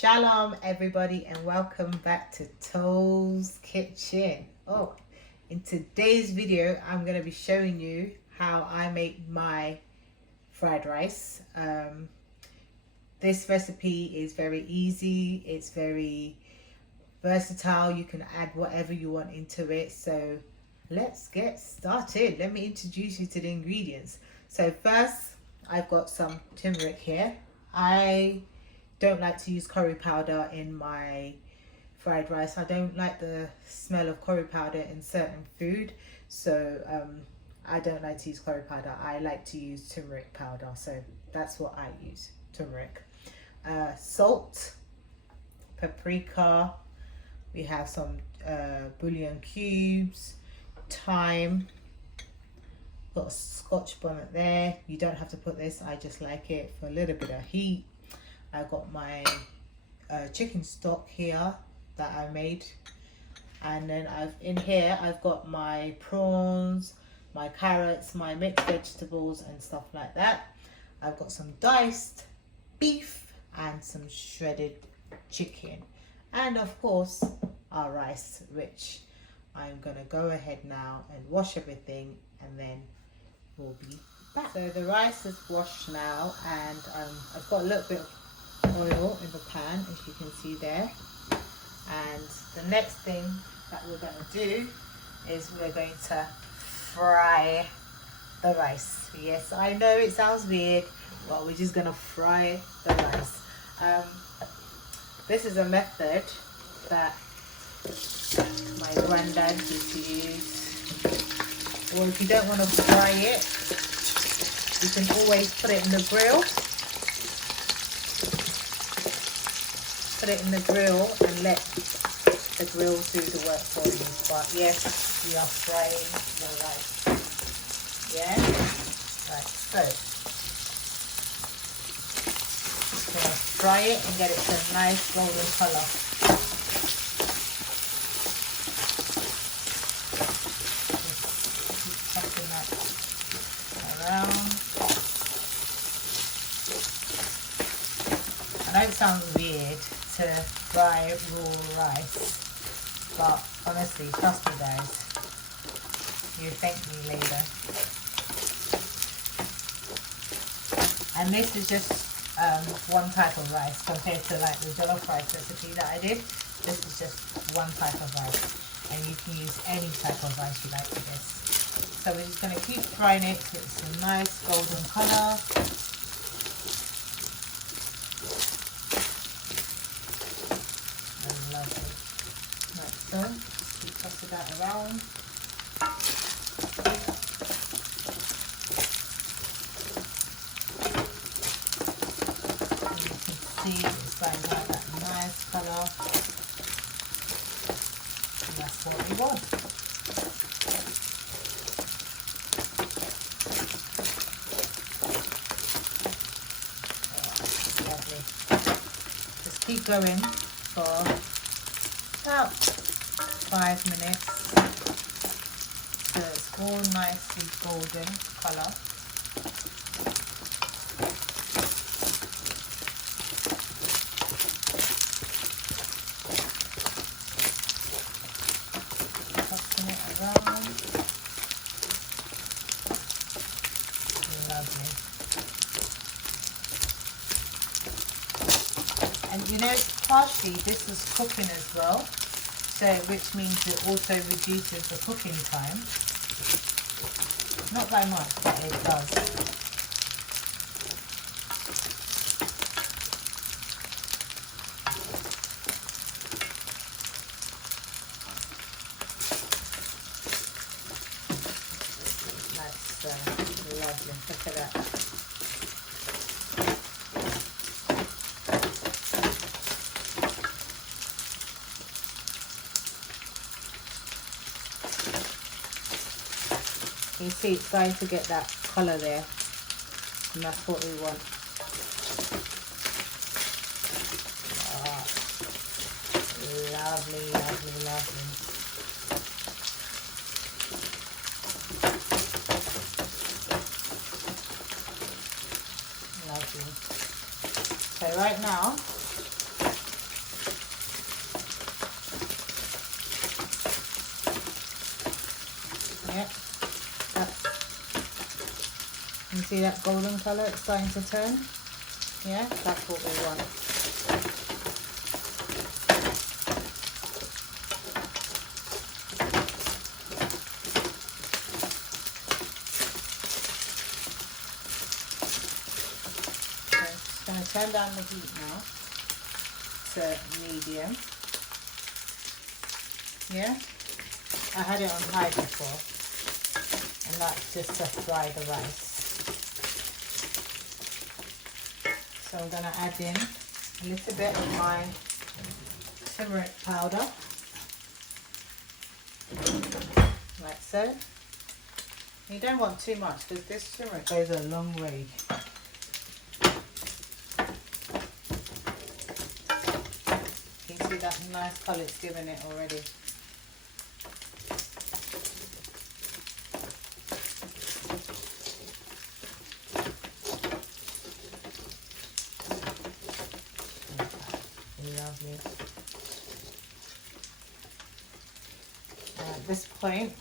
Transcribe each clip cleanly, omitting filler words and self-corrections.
Shalom everybody and welcome back to Toe's Kitchen. In today's video I'm going to be showing you how I make my fried rice. This recipe is very easy, it's very versatile, you can add whatever you want into it. So let's get started. Let me introduce you to the ingredients. So first I've got some turmeric here. I don't like to use curry powder in my fried rice. I don't like the smell of curry powder in certain food, so I don't like to use curry powder. I like to use turmeric powder, so that's what I use, turmeric. Salt, paprika, we have some bouillon cubes, thyme, got a Scotch bonnet there. You don't have to put this, I just like it for a little bit of heat. I've got my chicken stock here that I made, and then I've got my prawns, my carrots, my mixed vegetables and stuff like that. I've got some diced beef and some shredded chicken, and of course our rice, which I'm gonna go ahead now and wash everything, and then we'll be back. So the rice is washed now, and I've got a little bit of oil in the pan, as you can see there. And the next thing that we're going to do is we're going to fry the rice. Yes, I know it sounds weird, but we're just going to fry the rice. This is a method that my granddad used to use. Or if you don't want to fry it, you can always put it in the grill. Put it in the grill and let the grill do the work for you. But yes, we are frying the rice. Yeah? Right, so we're going to fry it and get it to a nice golden colour. Just keep tossing that around. I know it sounds weird to fry raw rice, but honestly, trust me guys, you thank me later. And this is just one type of rice compared to like the jollof rice recipe that I did. This is just one type of rice, and you can use any type of rice you like for this. So we're just going to keep frying it till it's a nice golden colour. So, keep tossing that around. And you can see it's starting to have that nice colour. And that's what we want. Oh, lovely. Just keep going for about 5 minutes so it's all nicely golden colour. Tossing it around. Lovely. And you know, partially this is cooking as well. So, which means it also reduces the cooking time. Not by much, but it does. That's lovely. Look at that. You see it's starting to get that colour there, and that's what we want. Oh, lovely, lovely, lovely. Lovely. So right now You see that golden colour? It's starting to turn. Yeah, that's what we want. Okay, just going to turn down the heat now to medium. Yeah, I had it on high before, and that's just to fry the rice. So I'm going to add in a little bit of my turmeric powder, like so. You don't want too much because this turmeric goes a long way. You can see that nice colour it's given it already. Lovely. At this point,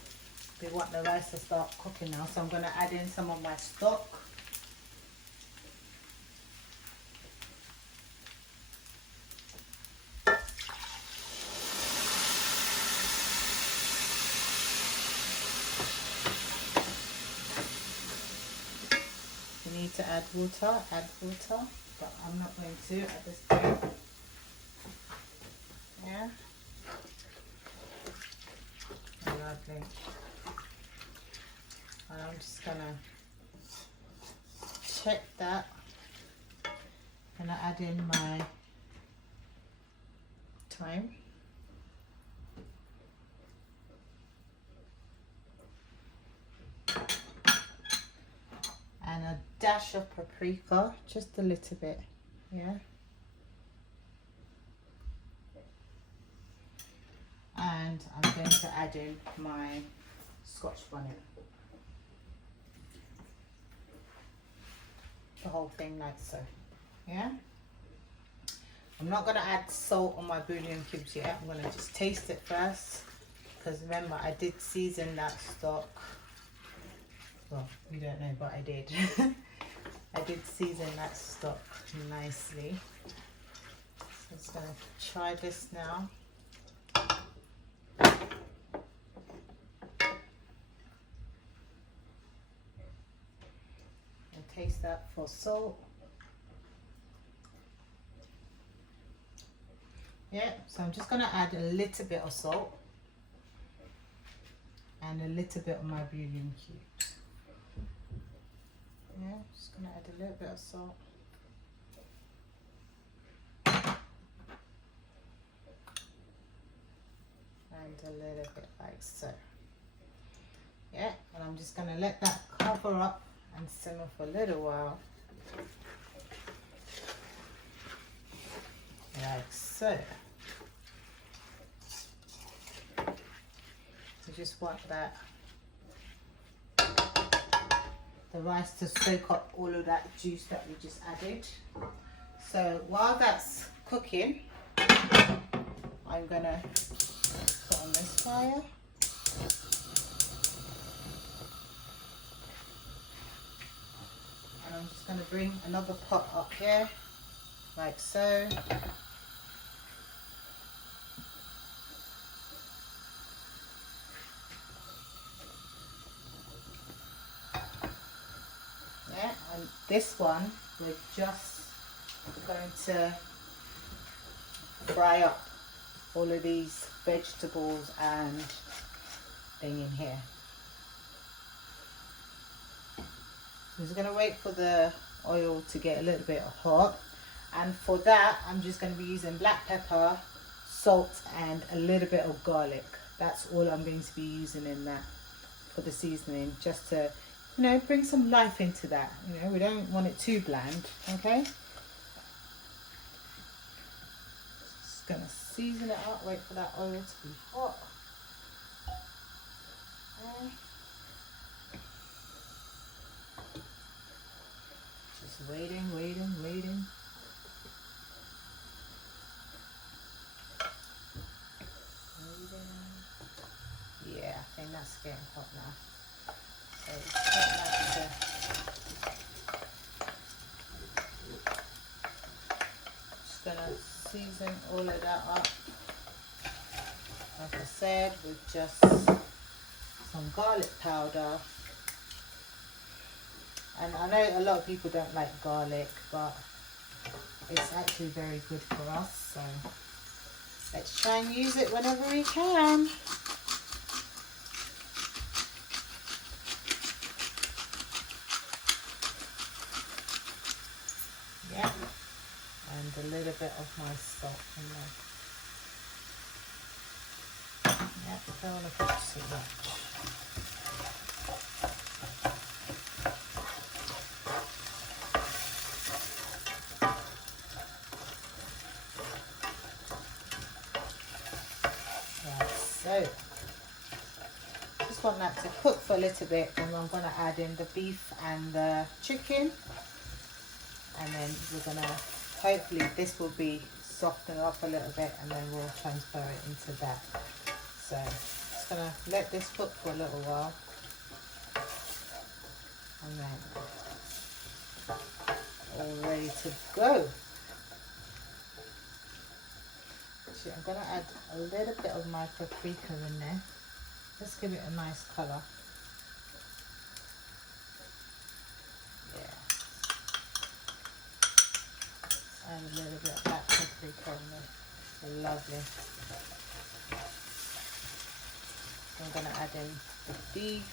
we want the rice to start cooking now, so I'm going to add in some of my stock. If you need to add water, but I'm not going to at this point. Yeah. Lovely. And I'm just gonna check that. And I add in my thyme. And a dash of paprika, just a little bit, yeah. And I'm going to add in my Scotch Bonnet. The whole thing like so, yeah. I'm not going to add salt on my bouillon cubes yet. I'm going to just taste it first, because remember I did season that stock. Well, you don't know, but I did. I did season that stock nicely. So I'm just going to try this now. Taste that for salt. Yeah, so I'm just going to add a little bit of salt and a little bit of my bouillon cubes. Yeah, just going to add a little bit of salt. And a little bit like so. Yeah, and I'm just going to let that cover up and simmer for a little while, like so. You just want that, the rice to soak up all of that juice that we just added. So while that's cooking, I'm gonna put on this fire. I'm just going to bring another pot up here, like so. Yeah, and this one we're just going to fry up all of these vegetables and thing in here. I'm just going to wait for the oil to get a little bit hot, and for that I'm just going to be using black pepper, salt and a little bit of garlic. That's all I'm going to be using in that for the seasoning, just to, you know, bring some life into that. You know, we don't want it too bland, okay? Just going to season it up, wait for that oil to be hot. Okay. Waiting. Yeah, I think that's getting hot now. So just put that follow that up, like I said, with just some garlic powder. And I know a lot of people don't like garlic, but it's actually very good for us, so let's try and use it whenever we can. Yeah, and a little bit of my salt in there. Yeah, don't want to put too much. So, just want that to cook for a little bit, and I'm going to add in the beef and the chicken, and then we're going to, hopefully this will be softened up a little bit, and then we'll transfer it into that. So, just going to let this cook for a little while, and then all ready to go. I'm going to add a little bit of my paprika in there. Let's give it a nice colour. Yeah. Add a little bit of that paprika in there. Lovely. I'm going to add in the beef.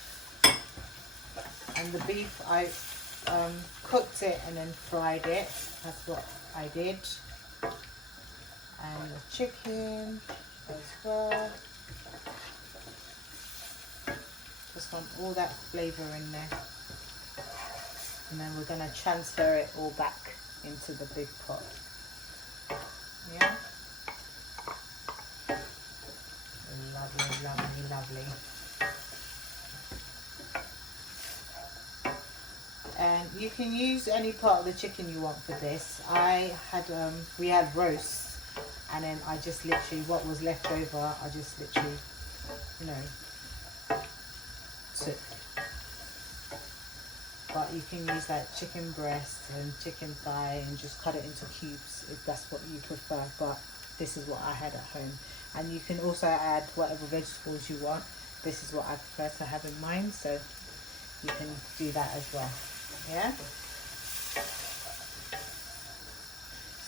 And the beef, I cooked it and then fried it. That's what I did. And the chicken as well. Just want all that flavour in there. And then we're going to transfer it all back into the big pot. Yeah? Lovely, lovely, lovely. And you can use any part of the chicken you want for this. We had roast. And then I just literally, what was left over, I just literally, took. But you can use like chicken breast and chicken thigh and just cut it into cubes if that's what you prefer. But this is what I had at home. And you can also add whatever vegetables you want. This is what I prefer to have in mine, so you can do that as well. Yeah?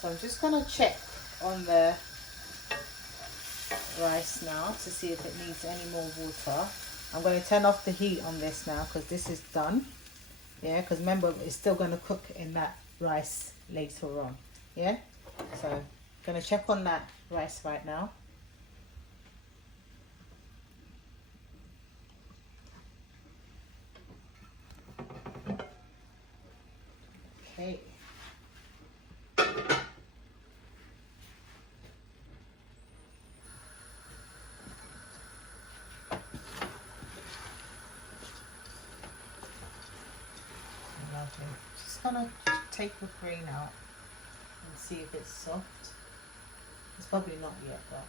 So I'm just going to check on the rice now to see if it needs any more water. I'm going to turn off the heat on this now because this is done. Yeah, because remember it's still going to cook in that rice later on. Yeah, so I'm going to check on that rice right now. Okay. Just gonna take the green out and see if it's soft. It's probably not yet, but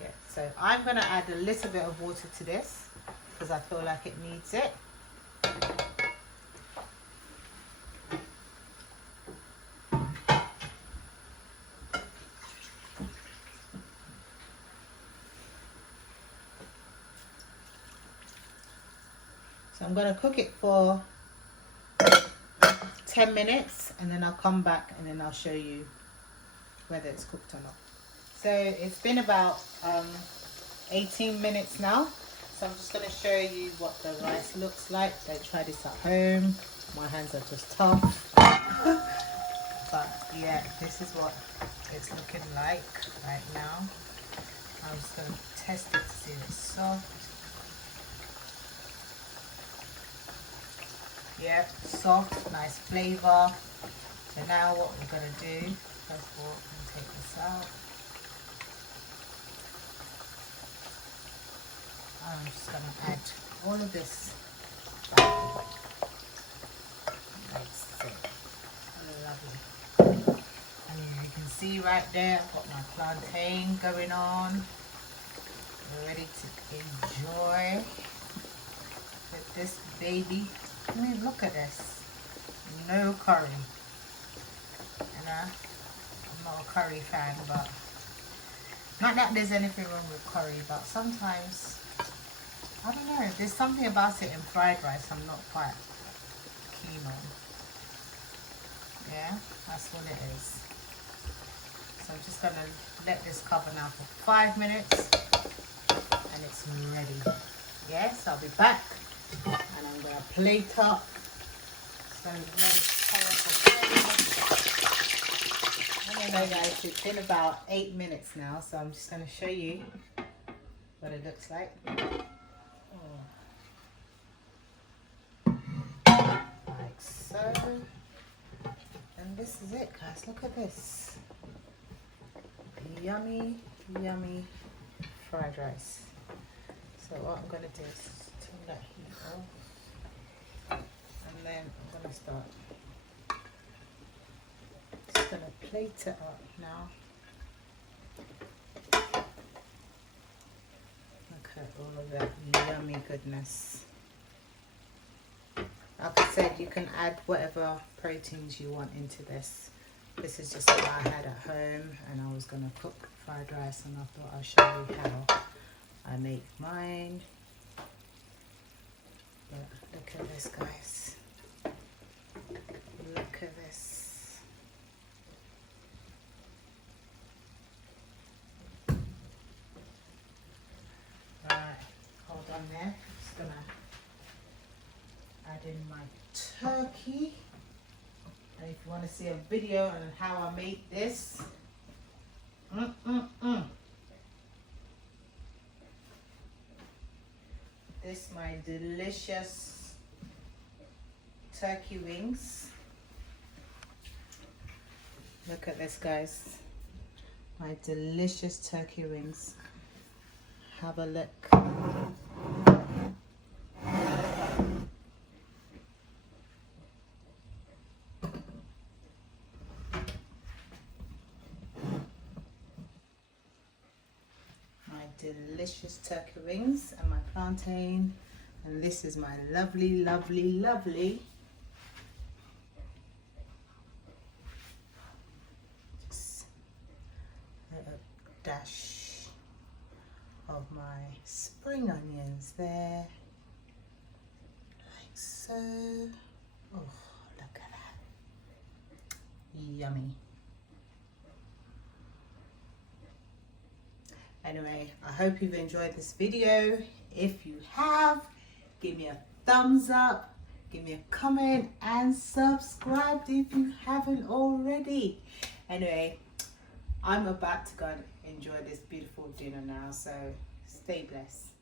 yeah. So I'm gonna add a little bit of water to this because I feel like it needs it. So I'm gonna cook it for 10 minutes and then I'll come back and then I'll show you whether it's cooked or not. So it's been about 18 minutes now. So I'm just going to show you what the rice looks like. Don't try this at home. My hands are just tough. But yeah, this is what it's looking like right now. I'm just going to test it to see if it's soft. Yep, soft, nice flavour. So now what we're going to do, first of all, I'm going to take this out. I'm just going to add all of this. That's it. Lovely. And you can see right there, I've got my plantain going on. We're ready to enjoy with this baby. I mean, look at this. No curry. You know, I'm not a curry fan, but Not that there's anything wrong with curry, but sometimes, I don't know, there's something about it in fried rice I'm not quite keen on. Yeah, that's what it is. So I'm just going to let this cover now for 5 minutes and it's ready. Yes, I'll be back and I'm going to plate up. So let it cover for 5 minutes. Anyway guys, it's been about 8 minutes now, so I'm just going to show you what it looks like. Like so. And this is it guys, look at this. Yummy, yummy fried rice. So what I'm going to do is turn that heat off. And then I'm going to start. Just going to plate it up now. Look at all of that yummy goodness. Like I said, you can add whatever proteins you want into this. This is just what I had at home and I was going to cook fried rice and I thought I'll show you how I make mine. But look at this guys. Look at this. Right, hold on there. Just going to add in my turkey. And if you want to see a video on how I make this, this my delicious turkey wings. Look at this guys, my delicious turkey wings. Have a look. Delicious turkey wings and my plantain, and this is my lovely just a little dash of my spring onions there, like so. Oh, look at that, yummy. Anyway, I hope you've enjoyed this video. If you have, give me a thumbs up, give me a comment and subscribe if you haven't already. Anyway, I'm about to go and enjoy this beautiful dinner now, so stay blessed.